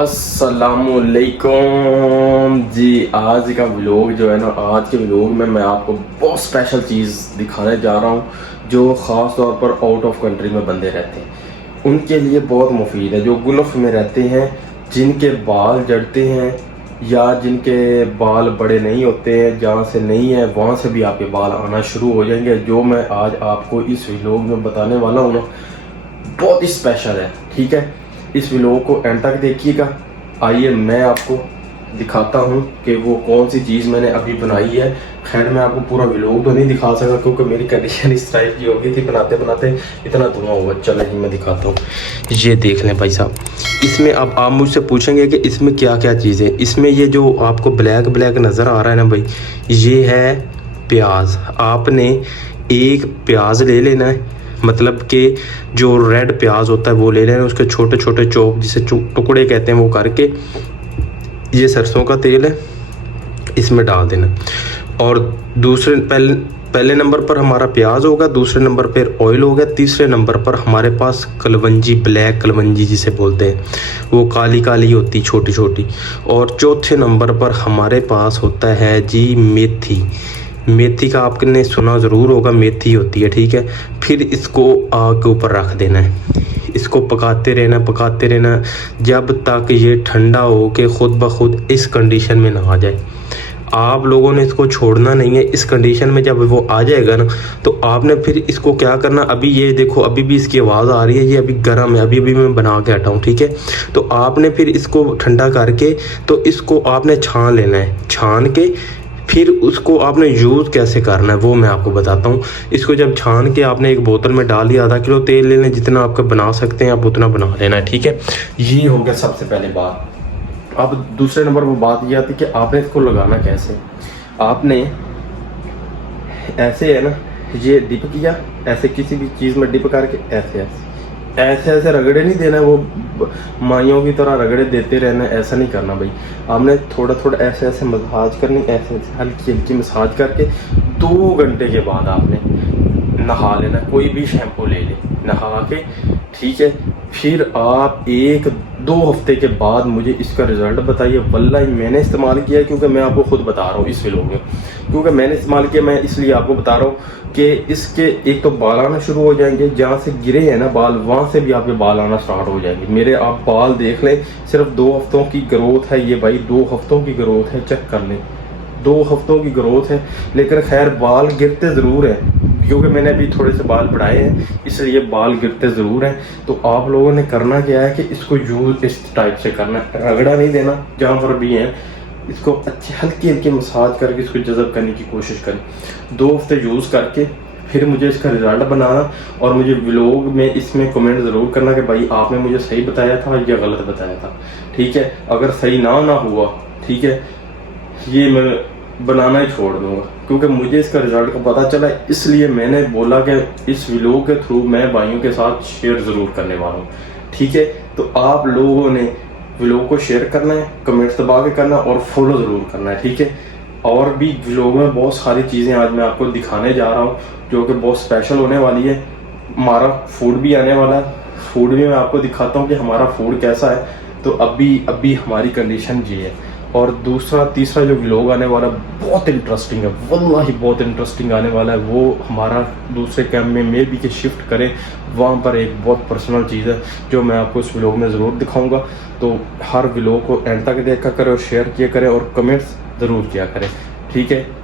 अस्सलामुअलैकुम जी। आज का व्लॉग जो है ना, आज के व्लॉग में मैं आपको बहुत स्पेशल चीज़ दिखाने जा रहा हूँ जो ख़ास तौर पर आउट ऑफ कंट्री में बंदे रहते हैं उनके लिए बहुत मुफीद है। जो गुल्फ में रहते हैं, जिनके बाल जड़ते हैं या जिनके बाल बड़े नहीं होते हैं, जहाँ से नहीं है वहाँ से भी आपके बाल आना शुरू हो जाएंगे। जो मैं आज आपको इस व्लॉग में बताने वाला हूँ ना, बहुत ही स्पेशल है। ठीक है, इस व्लॉग को एंड तक देखिएगा। आइए मैं आपको दिखाता हूँ कि वो कौन सी चीज़ मैंने अभी बनाई है। खैर मैं आपको पूरा व्लॉग तो नहीं दिखा सका क्योंकि मेरी कंडीशन इस टाइप की हो गई थी, बनाते बनाते इतना धुआं हुआ। चलो ही मैं दिखाता हूँ। ये देख लें भाई साहब, इसमें अब आप मुझसे पूछेंगे कि इसमें क्या क्या चीज़ें। इसमें ये जो आपको ब्लैक ब्लैक नज़र आ रहा है ना भाई, ये है प्याज। आपने एक प्याज ले लेना है, मतलब कि जो रेड प्याज होता है वो ले लेना है, उसके छोटे छोटे चॉप जिसे टुकड़े कहते हैं वो करके। ये सरसों का तेल है, इसमें डाल देना। और पहले नंबर पर हमारा प्याज होगा, दूसरे नंबर पर ऑयल होगा, तीसरे नंबर पर हमारे पास कलवंजी, ब्लैक कलवंजी जिसे बोलते हैं, वो काली काली होती छोटी छोटी। और चौथे नंबर पर हमारे पास होता है जी मेथी। मेथी का आपने सुना ज़रूर होगा, मेथी होती है। ठीक है, फिर इसको आग के ऊपर रख देना है, इसको पकाते रहना जब तक ये ठंडा हो के खुद ब खुद इस कंडीशन में ना आ जाए। आप लोगों ने इसको छोड़ना नहीं है। इस कंडीशन में जब वो आ जाएगा ना, तो आपने फिर इसको क्या करना, अभी ये देखो अभी भी इसकी आवाज़ आ रही है, ये अभी गर्म है, अभी मैं बना के हटा हूँ। ठीक है, तो आपने फिर इसको ठंडा करके तो इसको आपने छान लेना है। छान के फिर उसको आपने यूज़ कैसे करना है वो मैं आपको बताता हूँ। इसको जब छान के आपने एक बोतल में डाल दिया, आधा किलो तेल ले लें, जितना आपका बना सकते हैं आप उतना बना लेना है। ठीक है, ये हो गया सबसे पहले बात। अब दूसरे नंबर पर बात ये आती है कि आपने इसको लगाना कैसे। आपने ऐसे है ना, ये डिप किया ऐसे, किसी भी चीज़ में डिप करके ऐसे ऐसे ऐसे ऐसे रगड़े नहीं देना, वो माइयों की तरह रगड़े देते रहना, ऐसा नहीं करना भाई। आपने थोड़ा थोड़ा ऐसे ऐसे मसाज करनी, ऐसे ऐसे हल्की हल्की मसाज करके 2 घंटे के बाद आपने नहा लेना। कोई भी शैम्पू ले ले, नहा के। ठीक है, फिर आप 1-2 हफ्ते के बाद मुझे इसका रिज़ल्ट बताइए। वल्लाही मैंने इस्तेमाल किया है, क्योंकि मैं आपको खुद बता रहा हूँ इस व्लॉग में, क्योंकि मैंने इस्तेमाल किया, मैं इसलिए आपको बता रहा हूँ कि इसके एक तो बाल आना शुरू हो जाएंगे, जहाँ से गिरे हैं ना बाल वहाँ से भी आपके बाल आना स्टार्ट हो जाएंगे। मेरे आप बाल देख लें, सिर्फ 2 हफ्तों की ग्रोथ है ये भाई, 2 हफ्तों की ग्रोथ है, चेक कर लें, 2 हफ्तों की ग्रोथ है। लेकिन खैर बाल गिरते ज़रूर हैं, क्योंकि मैंने अभी थोड़े से बाल बढ़ाए हैं, इसलिए बाल गिरते ज़रूर हैं। तो आप लोगों ने करना क्या है कि इसको यूज़ इस टाइप से करना है, रगड़ा नहीं देना जहाँ पर भी है। इसको अच्छी हल्की हल्की मसाज करके इसको जज़ब करने की कोशिश करें। 2 हफ्ते यूज़ करके फिर मुझे इसका रिज़ल्ट बनाना, और मुझे व्लॉग में इसमें कमेंट ज़रूर करना कि भाई आपने मुझे सही बताया था या गलत बताया था। ठीक है, अगर सही ना हुआ, ठीक है, ये मैं बनाना ही छोड़ दूंगा, क्योंकि मुझे इसका रिजल्ट का पता चला, इसलिए मैंने बोला कि इस व्लॉग के थ्रू मैं भाइयों के साथ शेयर ज़रूर करने वाला हूँ। ठीक है, तो आप लोगों ने व्लॉग को शेयर करना है, कमेंट्स दबा के करना और फॉलो ज़रूर करना है। ठीक है, और भी व्लॉग में बहुत सारी चीज़ें आज मैं आपको दिखाने जा रहा हूँ जो कि बहुत स्पेशल होने वाली है। हमारा फूड भी आने वाला है, फूड भी मैं आपको दिखाता हूँ कि हमारा फूड कैसा है। तो अभी हमारी कंडीशन ये है। और दूसरा तीसरा जो व्लॉग आने वाला बहुत इंटरेस्टिंग है, वल्लाही बहुत इंटरेस्टिंग आने वाला है। वो हमारा दूसरे कैंप में मे बी के शिफ्ट करें, वहाँ पर एक बहुत पर्सनल चीज़ है जो मैं आपको इस व्लॉग में ज़रूर दिखाऊंगा। तो हर व्लॉग को एंड तक देखा करें और शेयर किया करें और कमेंट्स ज़रूर किया करें। ठीक है,